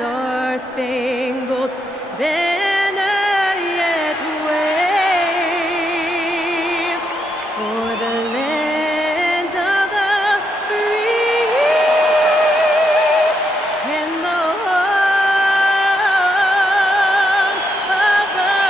star-spangled banner yet wave for the land of the free and the home of the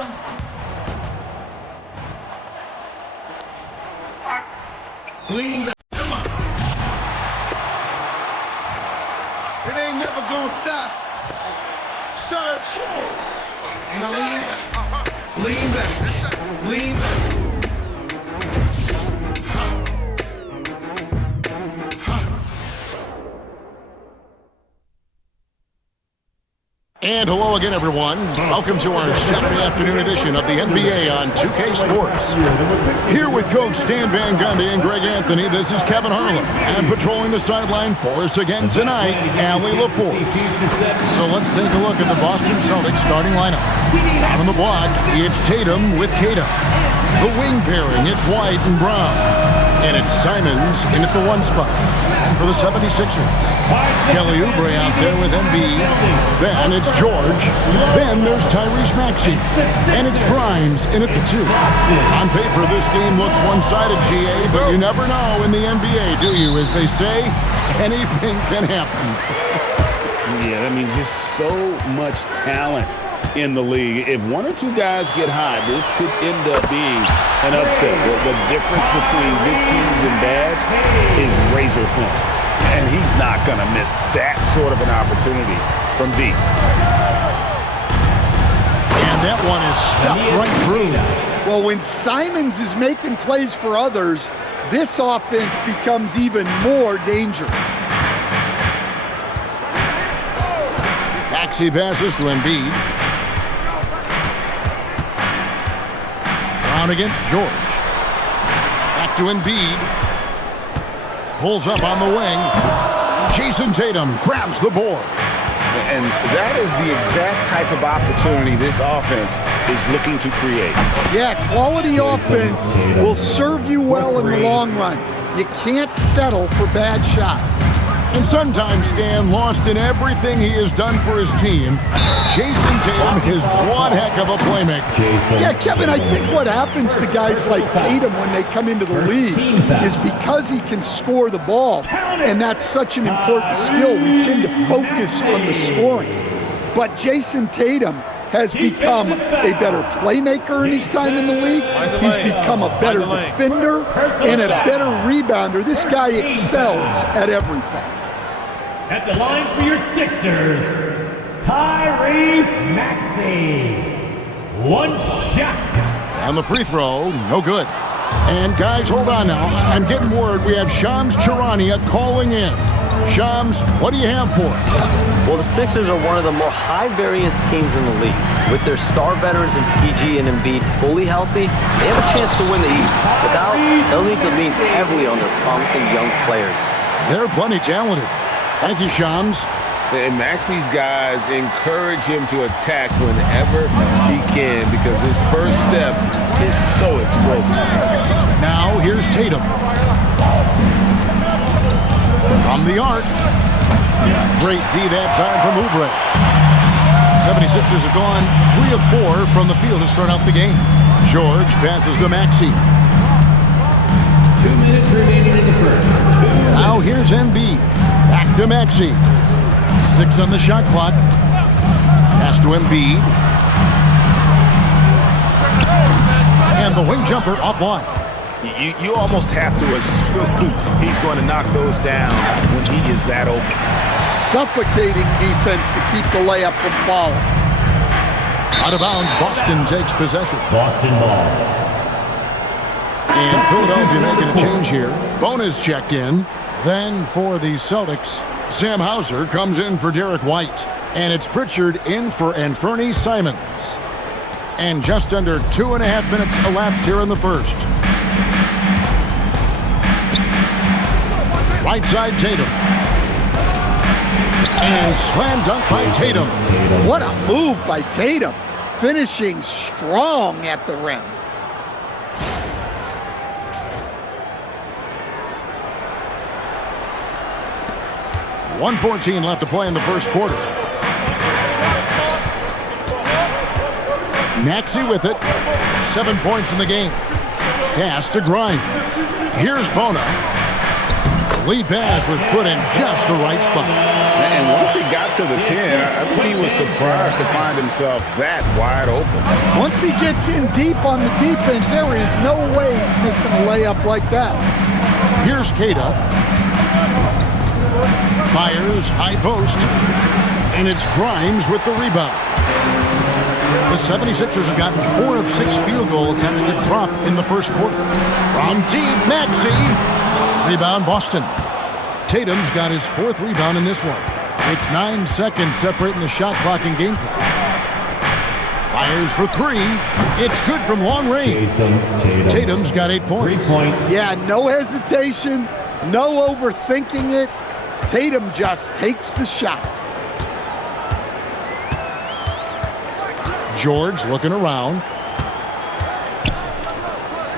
brave. Lean back. Come on. It ain't never gonna stop. Search. Now lean back. Lean back. That's it. Lean back. And hello again, everyone. Welcome to our Saturday afternoon edition of the NBA on 2K Sports. Here with Coach Stan Van Gundy and Greg Anthony, this is Kevin Harlan. And patrolling the sideline for us again tonight, Allie LaForce. So let's take a look at the Boston Celtics starting lineup. Out on the block, it's Tatum with Kata. The wing pairing, it's White and Brown. And it's Simons in at the 1 spot. And for the 76ers, Kelly Oubre out there with Embiid. Then it's George. Then there's Tyrese Maxey. And it's Grimes in at the 2. On paper, this game looks one-sided, GA, but you never know in the NBA, do you? As they say, anything can happen. Yeah, I mean, just so much talent in the league. If one or two guys get hot, this could end up being an upset. The difference between good teams and bad is razor thin. And he's not going to miss that sort of an opportunity from deep. And that one is stuffed right through. Well, when Simons is making plays for others, this offense becomes even more dangerous. Maxey passes to Embiid. Brown against George. Back to Embiid. Pulls up on the wing. Jason Tatum grabs the board. And that is the exact type of opportunity this offense is looking to create. Yeah, quality offense will serve you well in the long run. You can't settle for bad shots. And sometimes, Stan, lost in everything he has done for his team, Jason Tatum is one heck of a playmaker. Yeah, Kevin, I think what happens to guys like Tatum when they come into the league is because he can score the ball, and that's such an important skill, we tend to focus on the scoring. But Jason Tatum has become a better playmaker in his time in the league. He's become a better defender and a better rebounder. This guy excels at everything. At the line for your Sixers, Tyrese Maxey. One shot. And the free throw, no good. And guys, hold on now. I'm getting word we have Shams Charania calling in. Shams, what do you have for us? Well, the Sixers are one of the more high-variance teams in the league. With their star veterans in PG and Embiid fully healthy, they have a chance to win the East. Without, they'll need to lean heavily on their promising young players. They're plenty talented. Thank you, Shams. And Maxey's guys encourage him to attack whenever he can because his first step is so explosive. Now, here's Tatum. From the arc. Great D that time from Oubre. 76ers have gone 3 of 4 from the field to start out the game. George passes to Maxey. 2 minutes remaining in the first. Now here's Embiid. Back to Maxey. 6 on the shot clock. Pass to Embiid. And the wing jumper offline. You almost have to assume he's going to knock those down when he is that open. Suffocating defense to keep the layup from falling. Out of bounds, Boston takes possession. Boston ball. And Philadelphia making a change here. Bonus checked in. Then for the Celtics, Sam Hauser comes in for Derek White. And it's Pritchard in for Anferny Simons. And just under 2.5 minutes elapsed here in the first. Right side Tatum. And slam dunk by Tatum. What a move by Tatum. Finishing strong at the rim. .114 left to play in the first quarter. Maxey with it. 7 points in the game. Pass to Grimes. Here's Bona. Lead pass was put in just the right spot. And once he got to the 10, I think he was surprised to find himself that wide open. Once he gets in deep on the defense, there is no way he's missing a layup like that. Here's Keita. Fires, high post. And it's Grimes with the rebound. The 76ers have gotten 4 of 6 field goal attempts to drop in the first quarter. From deep, Maxey. Rebound, Boston. Tatum's got his 4th rebound in this one. It's 9 seconds separating the shot clock and game clock. Fires for 3. It's good from long range. Tatum's got 8 points. 3 points. Yeah, no hesitation, no overthinking it. Tatum just takes the shot. George looking around.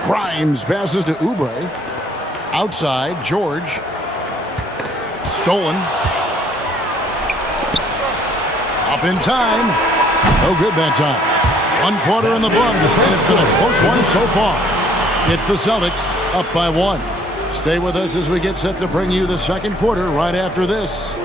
Grimes passes to Oubre. Outside, George. Stolen. Up in time. No good that time. 1 quarter in the books, and it's been a close one so far. It's the Celtics up by 1. Stay with us as we get set to bring you the second quarter right after this.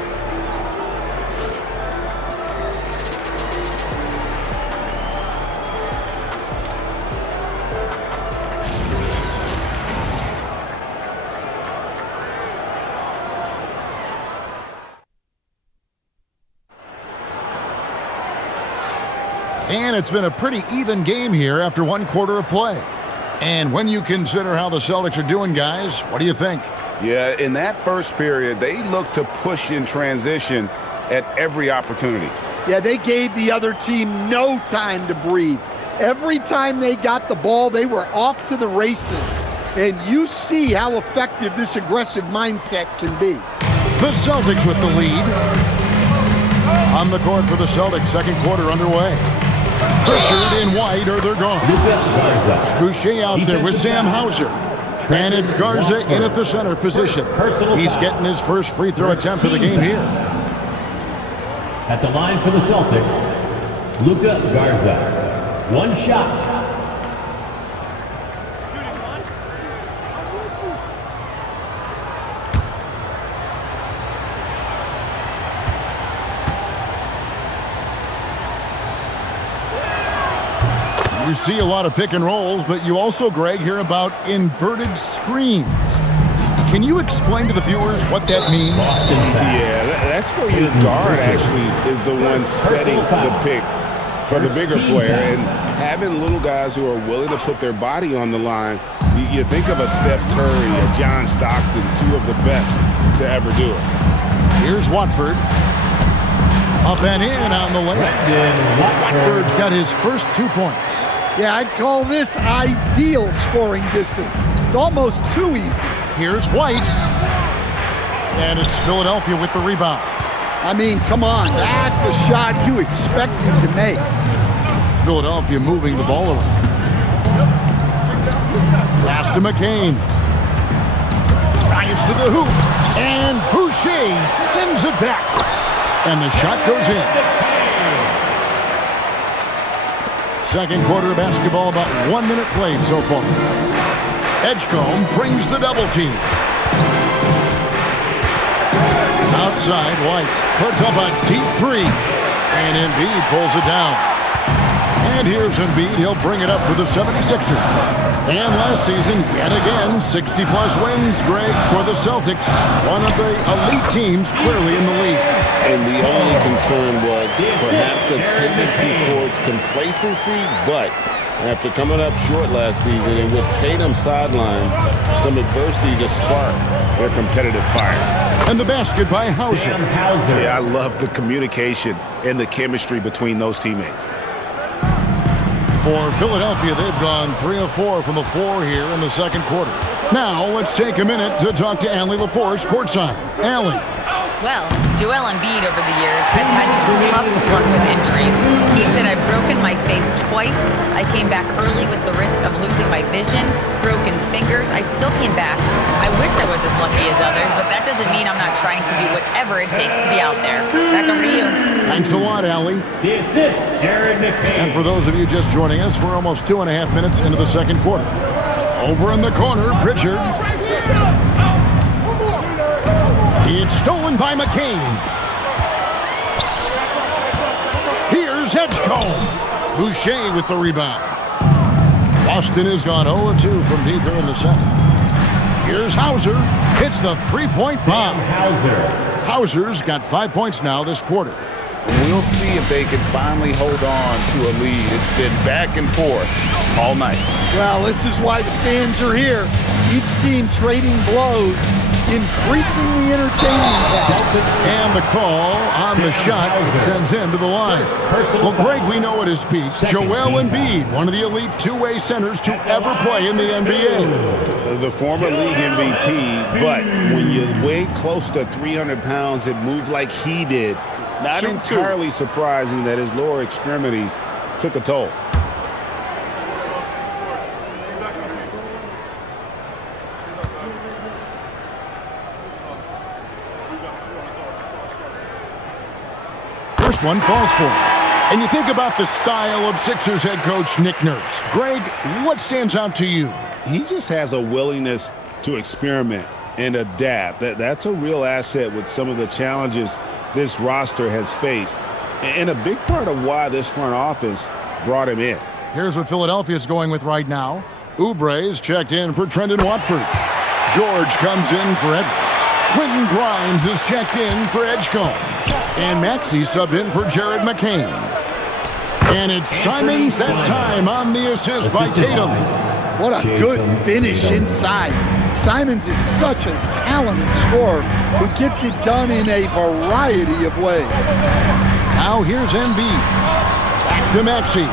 And it's been a pretty even game here after 1 quarter of play. And when you consider how the Celtics are doing, guys, what do you think? Yeah, in that first period, they looked to push in transition at every opportunity. Yeah, they gave the other team no time to breathe. Every time they got the ball, they were off to the races. And you see how effective this aggressive mindset can be. The Celtics with the lead. On the court for the Celtics, second quarter underway. Pritchard and White are they're gone. Boucher out there with Sam Hauser. And it's Garza in at the center position. He's getting his first free throw attempt of the game here. At the line for the Celtics, Luka Garza. 1 shot. You see a lot of pick and rolls, but you also, Greg, hear about inverted screens. Can you explain to the viewers what that means? Yeah, that's where your guard actually is the one setting the pick for the bigger player. And having little guys who are willing to put their body on the line, you think of a Steph Curry, a John Stockton, 2 of the best to ever do it. Here's Watford. Up and in on the layup. Watford's got his first 2 points. Yeah, I'd call this ideal scoring distance. It's almost too easy. Here's White. And it's Philadelphia with the rebound. I mean, come on, that's a shot you expect him to make. Philadelphia moving the ball around. Pass to McCain. Drives to the hoop. And Boucher sends it back. And the shot goes in. Second quarter of basketball, about 1 minute played so far. Edgecombe brings the double team. Outside, White puts up a deep 3. And Embiid pulls it down. And here's Embiid. He'll bring it up for the 76ers. And last season, yet again, 60-plus wins, Greg, for the Celtics. One of the elite teams clearly in the league. And the only concern was perhaps a tendency towards complacency, but After coming up short last season and with Tatum sidelined, some adversity to spark their competitive fire. And the basket by Hauser. Yeah, I love the communication and the chemistry between those teammates. For Philadelphia, they've gone 3 of 4 from the floor here in the second quarter. Now, let's take a minute to talk to Allie LaForce courtside. Allie. Well, Joel Embiid over the years has had some tough luck with injuries. He said, I've broken my face twice. I came back early with the risk of losing my vision, broken fingers. I still came back. I wish I was as lucky as others, but that doesn't mean I'm not trying to do whatever it takes to be out there. Back over to you. Thanks a lot, Allie. The assist, Jared McCain. And for those of you just joining us, we're almost 2.5 minutes into the second quarter. Over in the corner, Pritchard. It's stolen by McCain. Here's Edgecombe. Boucher with the rebound. Boston has gone 0-2 from deep here in the second. Here's Hauser. Hits the three-point foul. Hauser's got 5 points now this quarter. We'll see if they can finally hold on to a lead. It's been back and forth all night. Well, this is why the fans are here. Each team trading blows, increasingly entertaining. And the call on the shot sends him to the line. Well, Greg, we know at his peak, Joel Embiid, one of the elite two-way centers to ever play in the NBA. The former league MVP, but when you weigh close to 300 pounds, it moves like he did. Not entirely surprising that his lower extremities took a toll. First one falls for him. And you think about the style of Sixers head coach Nick Nurse. Greg, what stands out to you? He just has a willingness to experiment and adapt. That's a real asset with some of the challenges this roster has faced. And a big part of why this front office brought him in. Here's what Philadelphia is going with right now. Oubre is checked in for Trendon Watford. George comes in for Edwards. Quentin Grimes is checked in for Edgecombe. And Maxey subbed in for Jared McCain. And it's Simons that time on the assist by Tatum. What a good finish inside. Simons is such a talented scorer who gets it done in a variety of ways. Now here's Embiid. Back to Maxey.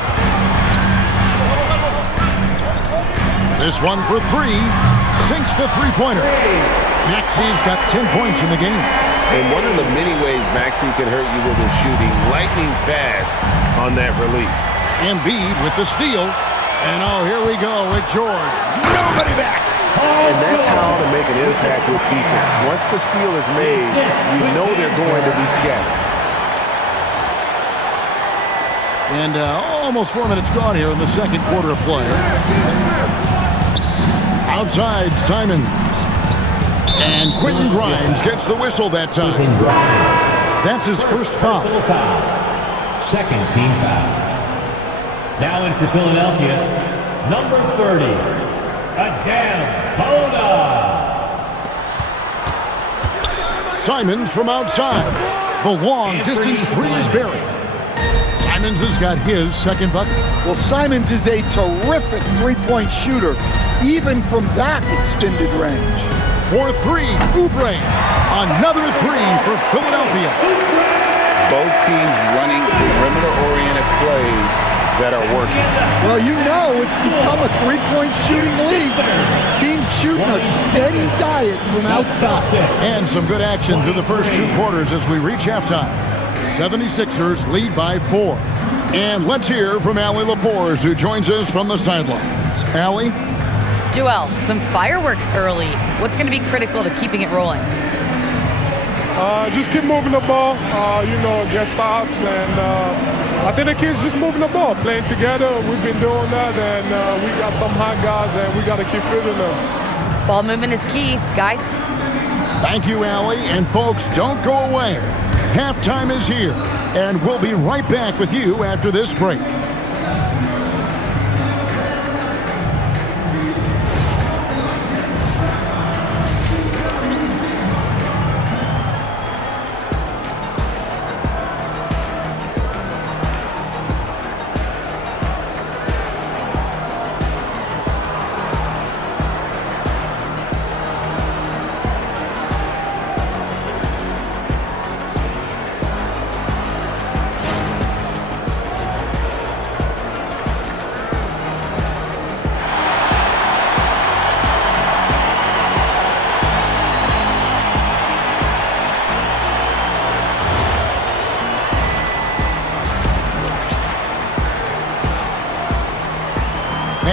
This one for three. Sinks the three-pointer. Maxey's got 10 points in the game. And one of the many ways Maxey can hurt you with his shooting, lightning fast on that release. Embiid with the steal. And oh, here we go with George. Nobody back. And that's how to make an impact with defense. Once the steal is made, you know they're going to be scattered. And almost 4 minutes gone here in the second quarter of play. Outside, Simons. And Quentin Grimes gets the whistle that time. That's his first foul. Second team foul. Now in for Philadelphia, number 30, Adam Boda. Simons from outside. The long-distance three is buried. Simons has got his second bucket. Well, Simons is a terrific three-point shooter, even from that extended range. For three, Oubre. Another three for Philadelphia. Both teams running perimeter-oriented plays that are working. Well, you know it's become a three-point shooting league. Teams shooting a steady diet from outside. And some good action through the first two quarters as we reach halftime. 76ers lead by 4. And let's hear from Allie LaForce, who joins us from the sidelines. Allie? Joel, some fireworks early. What's going to be critical to keeping it rolling? Just keep moving the ball, get stops, and I think the kids just moving the ball, playing together. We've been doing that, and we got some hot guys, and we got to keep fitting them. Ball movement is key, guys. Thank you, Allie. And folks, don't go away. Halftime is here, and we'll be right back with you after this break.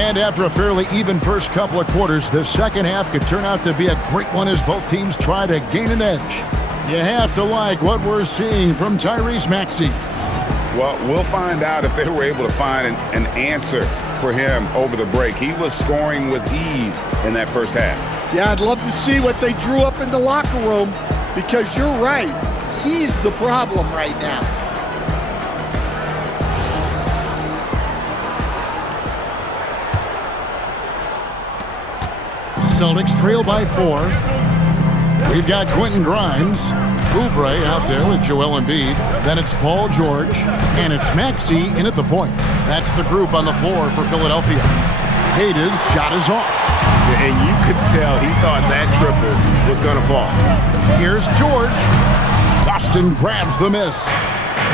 And after a fairly even first couple of quarters, the second half could turn out to be a great one as both teams try to gain an edge. You have to like what we're seeing from Tyrese Maxey. Well, we'll find out if they were able to find an answer for him over the break. He was scoring with ease in that first half. Yeah, I'd love to see what they drew up in the locker room, because you're right. He's the problem right now. Celtics trail by 4. We've got Quentin Grimes, Oubre out there with Joel Embiid. Then it's Paul George, and it's Maxey in at the point. That's the group on the floor for Philadelphia. Hayden's shot is off. And you could tell he thought that triple was going to fall. Here's George. Boston grabs the miss.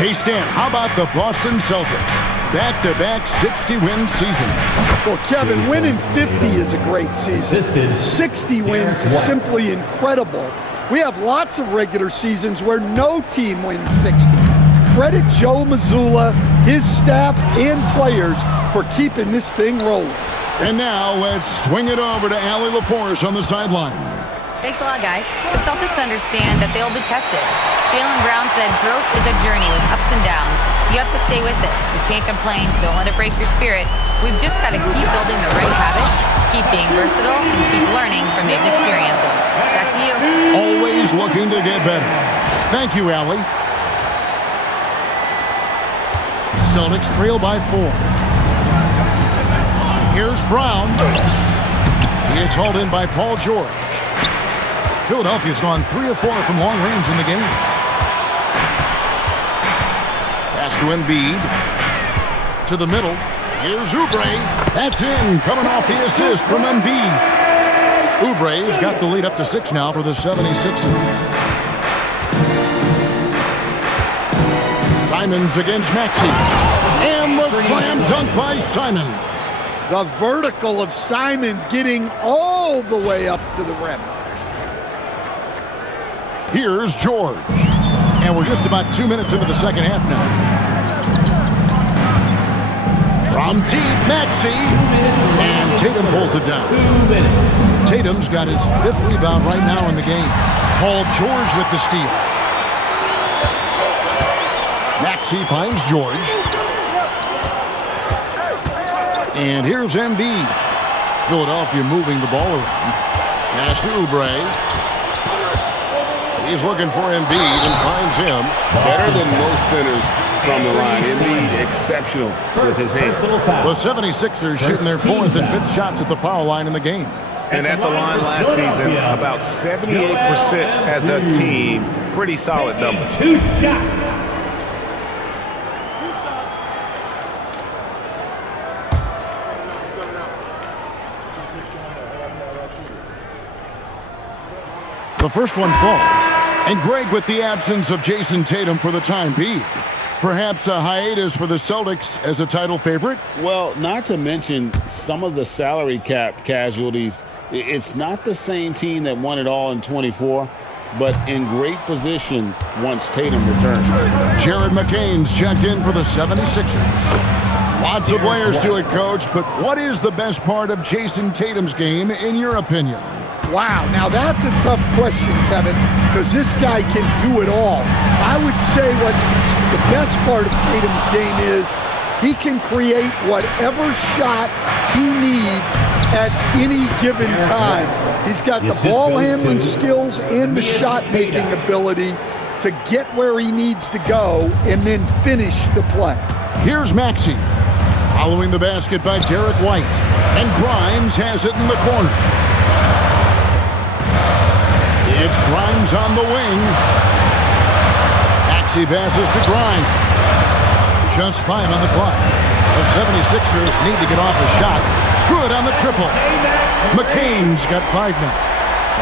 Hey, Stan, how about the Boston Celtics? Back-to-back 60-win seasons. Well, Kevin, winning 50 is a great season. 60 wins is simply incredible. We have lots of regular seasons where no team wins 60. Credit Joe Mazzulla, his staff, and players for keeping this thing rolling. And now let's swing it over to Allie LaForce on the sideline. Thanks a lot, guys. The Celtics understand that they'll be tested. Jaylen Brown said growth is a journey with ups and downs. You have to stay with it. You can't complain. Don't let it break your spirit. We've just got to keep building the right habits, keep being versatile, and keep learning from these experiences. Back to you. Always looking to get better. Thank you, Allie. Celtics trail by 4. Here's Brown. He is hauled in by Paul George. Philadelphia's gone 3 of 4 from long range in the game. Pass to Embiid. To the middle. Here's Oubre. That's in, coming off the assist from Embiid. Oubre's got the lead up to 6 now for the 76ers. Simons against Maxey. And the slam dunk by Simons. The vertical of Simons getting all the way up to the rim. Here's George. And we're just about 2 minutes into the second half now. From deep, Maxey. And Tatum pulls it down. Tatum's got his 5th rebound right now in the game. Paul George with the steal. Maxey finds George. And here's Embiid. Philadelphia moving the ball around. Pass to Oubre. He's looking for Embiid and finds him. Better than most centers from the line. Embiid exceptional with his hands. The 76ers shooting their 4th and 5th shots at the foul line in the game. And at the line last season, about 78% as a team. Pretty solid numbers. 2 shots. The first one falls. And Greg with the absence of Jason Tatum for the time being. Perhaps a hiatus for the Celtics as a title favorite? Well, not to mention some of the salary cap casualties. It's not the same team that won it all in 24, but in great position once Tatum returned. Jared McCain's checked in for the 76ers. Lots of players to it, Coach, but what is the best part of Jason Tatum's game, in your opinion? Wow, now that's a tough question, Kevin, because this guy can do it all. I would say what the best part of Tatum's game is he can create whatever shot he needs at any given time. He's got the ball handling skills and the shot making ability to get where he needs to go and then finish the play. Here's Maxey. Following the basket by Derek White. And Grimes has it in the corner. It's Grimes on the wing. Maxey passes to Grimes. Just 5 on the clock. The 76ers need to get off a shot. Good on the triple. McCain's got 5 now.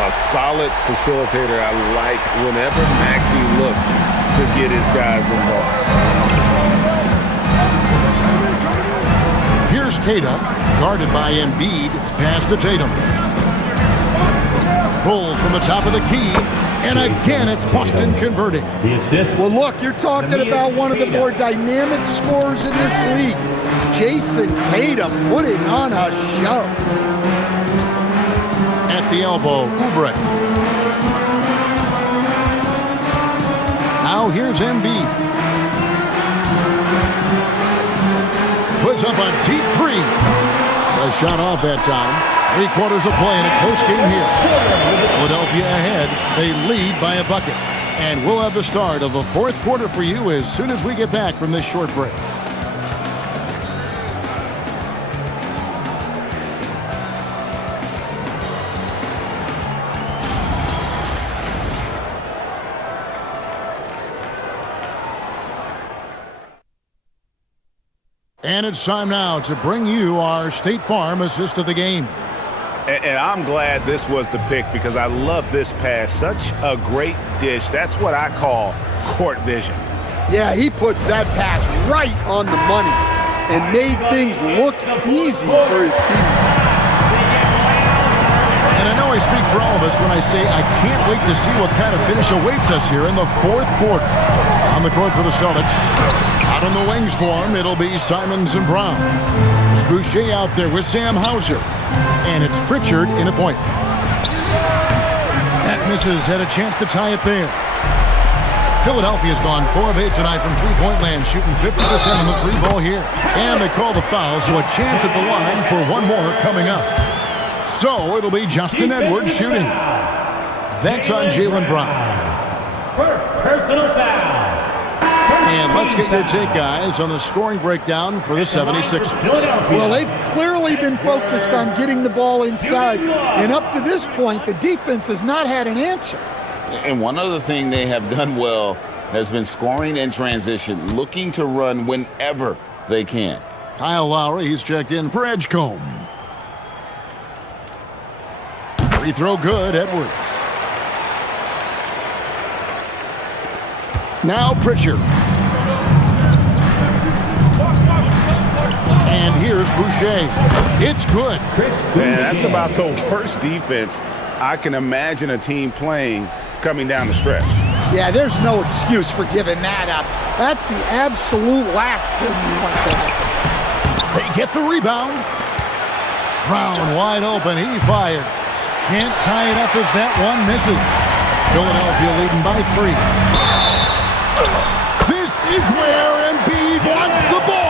A solid facilitator. I like whenever Maxey looks to get his guys involved. Here's Kata, guarded by Embiid. Pass to Tatum. Pulls from the top of the key, and again it's Boston converting. The assist. Well, look, you're talking about one of the more dynamic scorers in this league. Jason Tatum putting on a show. At the elbow, Oubre. Now here's Embiid. Puts up a deep three. A shot off that time. 3 quarters of play in a close game here. Philadelphia ahead. They lead by a bucket. And we'll have the start of the 4th quarter for you as soon as we get back from this short break. And it's time now to bring you our State Farm assist of the game. And I'm glad this was the pick because I love this pass. Such a great dish. That's what I call court vision. Yeah, he puts that pass right on the money and made things look easy for his team. And I know I speak for all of us when I say I can't wait to see what kind of finish awaits us here in the 4th quarter. On the court for the Celtics. Out on the wings for him, it'll be Simons and Brown. There's Boucher out there with Sam Hauser. And it's Pritchard in a point. That misses, had a chance to tie it there. Philadelphia's gone 4 of 8 tonight from three-point land, shooting 50% on the 3 ball here. And they call the foul, so a chance at the line for one more coming up. So it'll be Justin Edwards shooting. That's on Jaylen Brown. First personal foul. And let's get your take, guys, on the scoring breakdown for the 76ers. Well, they've clearly been focused on getting the ball inside. And up to this point, the defense has not had an answer. And one other thing they have done well has been scoring in transition, looking to run whenever they can. Kyle Lowry, he's checked in for Edgecombe. Free throw good, Edwards. Now Pritchard. And here's Boucher. It's good. Man, that's about the worst defense I can imagine a team playing coming down the stretch. Yeah, there's no excuse for giving that up. That's the absolute last thing you want to happen. They get the rebound. Brown wide open. He fires. Can't tie it up as that one misses. Philadelphia leading by 3. This is where Embiid wants the ball.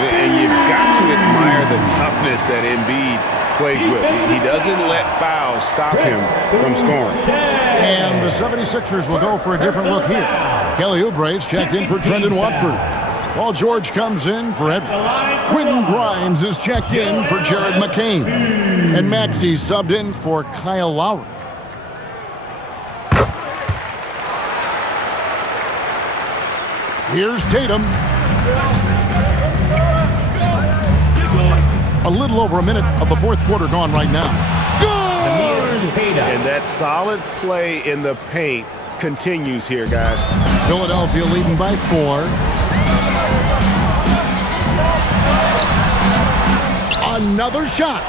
And you've got to admire the toughness that Embiid plays with. He doesn't let fouls stop him from scoring. And the 76ers will go for a different look here. Kelly Oubre's checked in for Trendon Watford, while George comes in for Edwards. Quentin Grimes is checked in for Jared McCain. And Maxey's subbed in for Kyle Lowry. Here's Tatum. A little over a minute of the 4th quarter gone right now. Good! And that solid play in the paint continues here, guys. Philadelphia leading by 4. Another shot.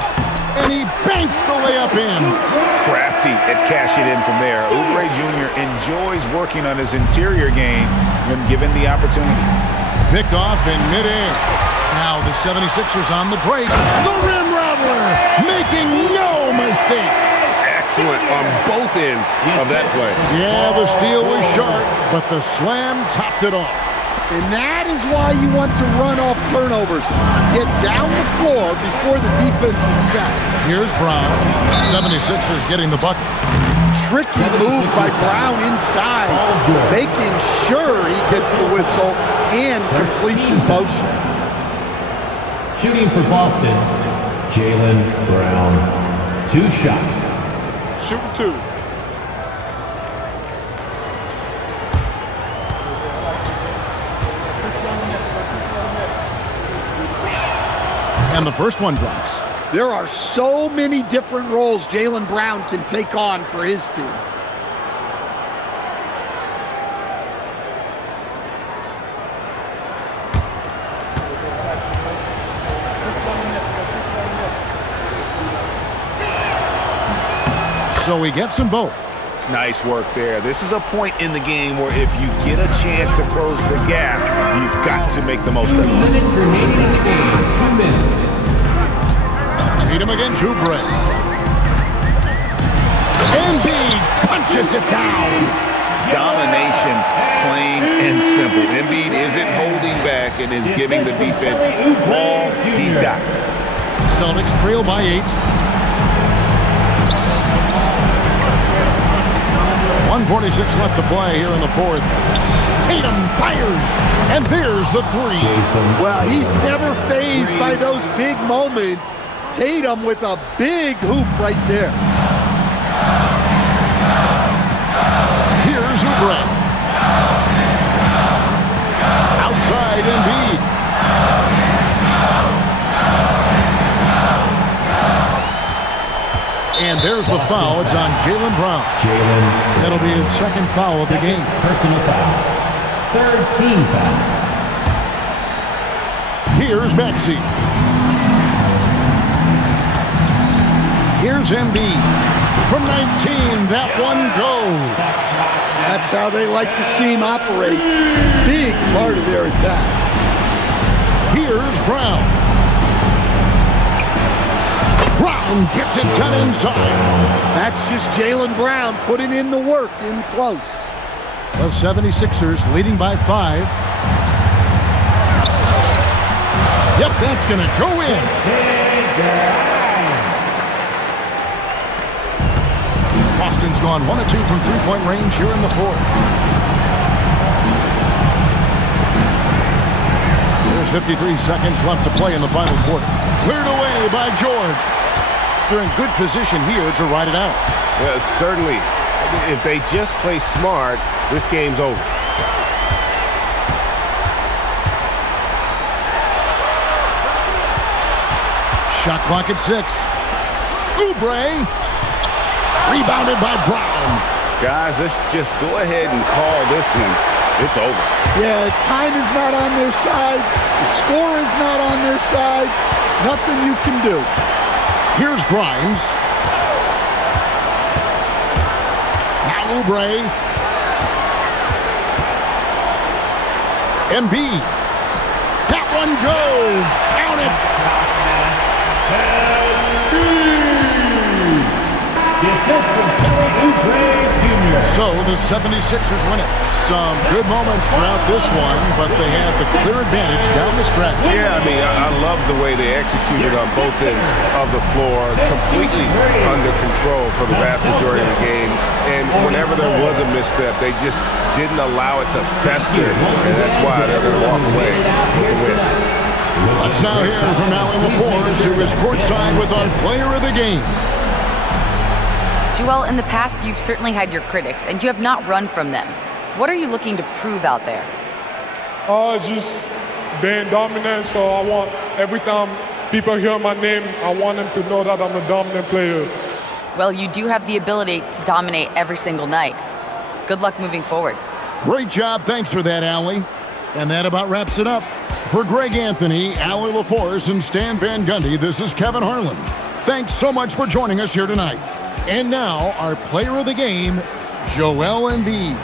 And he banks the layup in. Crafty at cashing in from there. Oubre Jr. enjoys working on his interior game when given the opportunity. Pick off in midair. Now the 76ers on the break. The rim rattler, making no mistake. Excellent on both ends of that play. Yeah, the steal was sharp, but the slam topped it off. And that is why you want to run off turnovers. Get down the floor before the defense is set. Here's Brown. 76ers getting the bucket. Tricky move by Brown inside, making sure he gets the whistle and completes his motion. Shooting for Boston, Jaylen Brown. 2 shots. Shooting 2. And the first one drops. There are so many different roles Jaylen Brown can take on for his team. So he gets them both. Nice work there. This is a point in the game where if you get a chance to close the gap, you've got to make the most of it. 2 minutes remaining in the game. 2 minutes. Tatum against Oubre. Embiid punches it down. Domination, plain and simple. Embiid isn't holding back and is giving the defense all he's got. Celtics trail by 8. 1:46 left to play here in the fourth. Tatum fires, and there's the 3. Well, he's never fazed by those big moments. Tatum with a big hoop right there. Here's Oubre. Outside Embiid. And there's the foul. It's on Jaylen Brown. That'll be his second foul of the game. Personal foul. Third team foul. Here's Maxey. Here's Embiid. From 19, that one goes. That's how they like to see him operate. Big part of their attack. Here's Brown. Brown gets it done inside. That's just Jaylen Brown putting in the work in close. The 76ers leading by 5. Yep, that's going to go in. Boston's gone 1 of 2 from three-point range here in the fourth. There's 53 seconds left to play in the final quarter. Cleared away by George. They're in good position here to ride it out. Well, certainly. If they just play smart, this game's over. Shot clock at 6. Oubre. Rebounded by Brown. Guys, let's just go ahead and call this one. It's over. Yeah, time is not on their side. The score is not on their side. Nothing you can do. Here's Grimes. Now Oubre. Embiid. That one goes. Count it. So the 76ers win it. Some good moments throughout this one, but they had the clear advantage down the stretch. Yeah, I mean, I love the way they executed on both ends of the floor, completely under control for the vast majority of the game. And whenever there was a misstep, they just didn't allow it to fester, and that's why they're going to walk away with the win. Let's now hear from Alan LaForce, who is courtside with our player of the game. Joel, in the past, you've certainly had your critics, and you have not run from them. What are you looking to prove out there? Just being dominant, so I want, every time people hear my name, I want them to know that I'm a dominant player. Well, you do have the ability to dominate every single night. Good luck moving forward. Great job. Thanks for that, Allie. And that about wraps it up. For Greg Anthony, Allie LaForce, and Stan Van Gundy, this is Kevin Harlan. Thanks so much for joining us here tonight. And now, our player of the game, Joel Embiid.